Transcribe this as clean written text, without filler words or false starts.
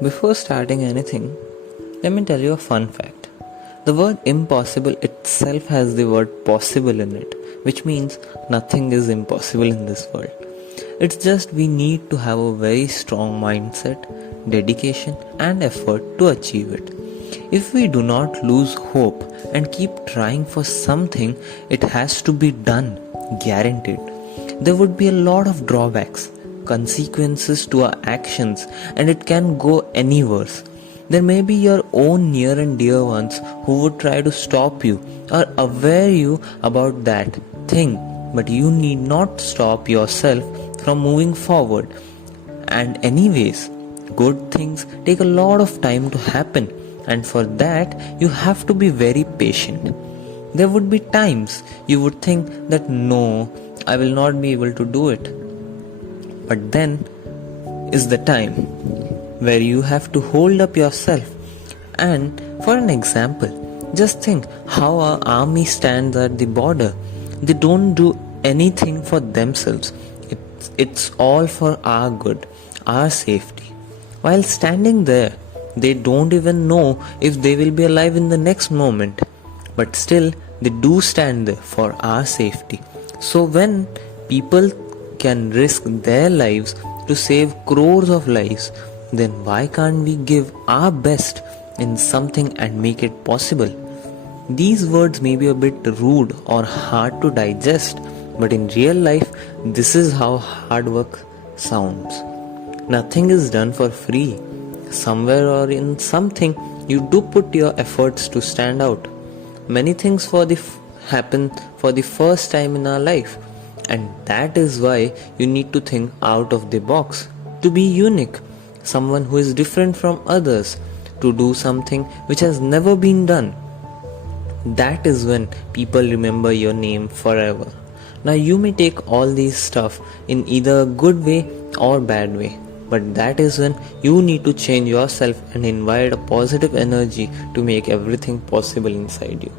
Before starting anything, let me tell you a fun fact. The word impossible itself has the word possible in it, which means nothing is impossible in this world. It's just we need to have a very strong mindset, dedication, and effort to achieve it. If we do not lose hope and keep trying for something, it has to be done, guaranteed. There would be a lot of drawbacks, consequences to our actions, and it can go any worse. There may be your own near and dear ones who would try to stop you or aware you about that thing, but you need not stop yourself from moving forward. And, anyways, good things take a lot of time to happen, and for that, you have to be very patient. There would be times you would think that no, I will not be able to do it. But then is the time where you have to hold up yourself. And for an example, just think how our army stands at the border. They don't do anything for themselves. It's all for our good, our safety. While standing there, they don't even know if they will be alive in the next moment. But still, they do stand there for our safety. So when people can risk their lives to save crores of lives, then why can't we give our best in something and make it possible? These words may be a bit rude or hard to digest, but in real life, this is how hard work sounds. Nothing is done for free. Somewhere or in something, you do put your efforts to stand out. Many things happen for the first time in our life, and that is why you need to think out of the box, to be unique, someone who is different from others, to do something which has never been done. That is when people remember your name forever. Now you may take all these stuff in either a good way or bad way, but that is when you need to change yourself and invite a positive energy to make everything possible inside you.